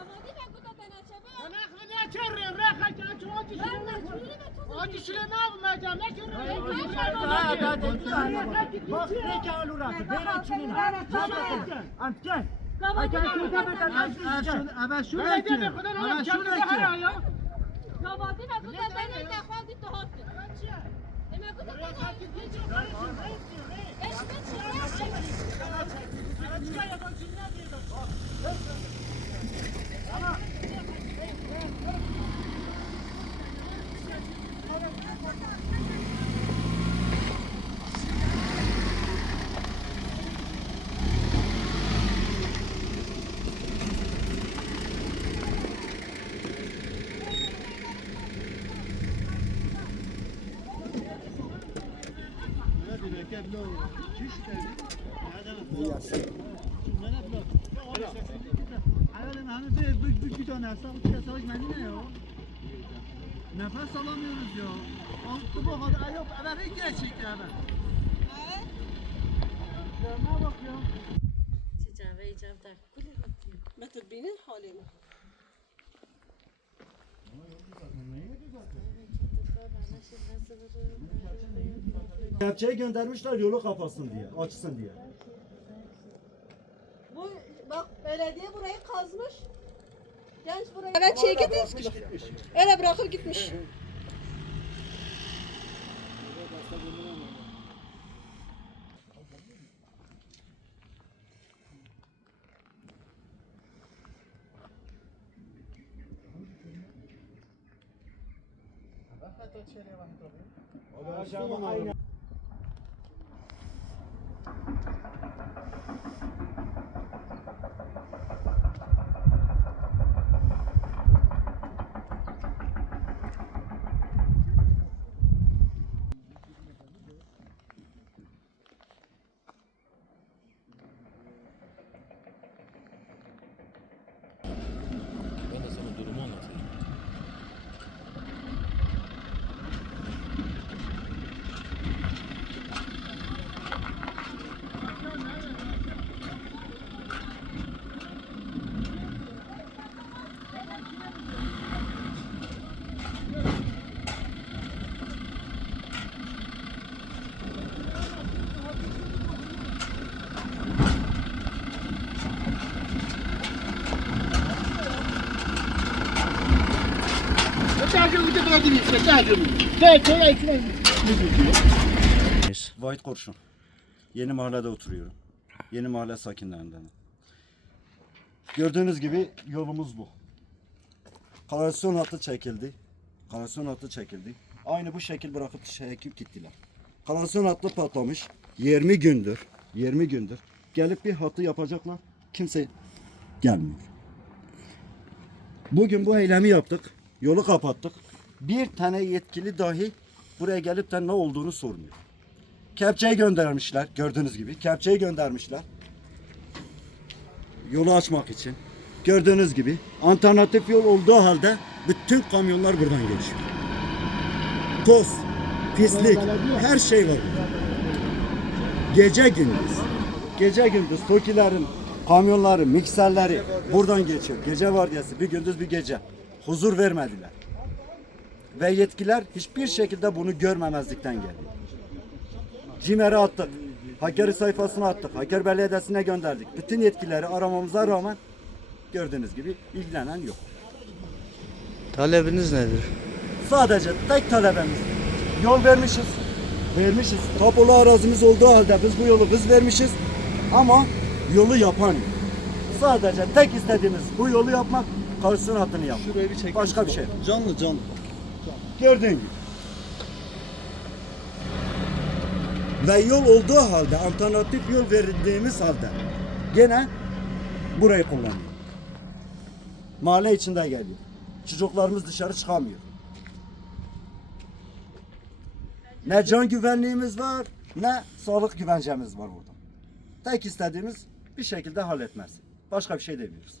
آمدی بگو داده نچبه نه نکرم ره خکم چون آجی شده آجی شده نه مجم نکرم نه داده باز نه کالو را بیره چینی نه امکن اگر تو بدن عوض شده عوض شده عوض شده نوازی بگو. داده نه نخوازی تو هسته بگو داده نه اشکه چی؟ نشه bir tane hesap, iki hesap ne ya? Nefes alamıyoruz ya. Altı bu kadar, yok eve ne girecek ya eve? Ne bak ya? Tecavve icabı da kulü hakkı. Metrubinin halini. Ne yapıyor zaten? Ne yapıyor zaten? Kepçeyi göndermişler yolu kapatsın diye, açsın diye. Bu bak belediye burayı kazmış. Genç burayı. Evet şey ki bak. Öyle bırakıp gitmiş. Ben de Vahit Kurşun. Yeni mahallede oturuyorum. Yeni mahalle sakinlerindenim. Gördüğünüz gibi yolumuz bu. Kanalizasyon hattı çekildi. Kanalizasyon hattı çekildi. Aynı bu şekil bırakıp çekip gittiler. Kanalizasyon hattı patlamış. 20 gündür, 20 gündür gelip bir hattı yapacaklar. Kimse gelmiyor. Bugün bu eylemi yaptık. Yolu kapattık. Bir tane yetkili dahi buraya gelip de ne olduğunu sormuyor. Kepçeyi göndermişler gördüğünüz gibi. Kepçeyi göndermişler. Yolu açmak için. Gördüğünüz gibi alternatif yol olduğu halde bütün kamyonlar buradan geçiyor. Toz, pislik, her şey var. Gece gündüz. Gece gündüz tokilerin, kamyonları, mikserleri buradan geçiyor. Gece vardiyası bir gündüz bir gece. Huzur vermediler. Ve yetkiler hiçbir şekilde bunu görmemezlikten geliyor. CİMER'e attık. Hakkari sayfasına attık. Hakkari Belediyesi'ne gönderdik. Bütün yetkileri aramamıza rağmen gördüğünüz gibi ilgilenen yok. Talebiniz nedir? Sadece tek talebimiz yol vermişiz. Vermişiz. Tapulu arazimiz olduğu halde biz bu yolu biz vermişiz. Ama yolu yapan yok. Sadece tek istediğimiz bu yolu yapmak, karşısının hattını yapmak. Başka bir şey. Canlı canlı. Gördüğün gibi. Ve yol olduğu halde, alternatif yol verildiğimiz halde gene burayı kullanıyor. Mahalle içinde geliyor. Çocuklarımız dışarı çıkamıyor. Ne can güvenliğimiz var, ne sağlık güvencemiz var burada. Tek istediğimiz bir şekilde halletmesi. Başka bir şey demiyoruz.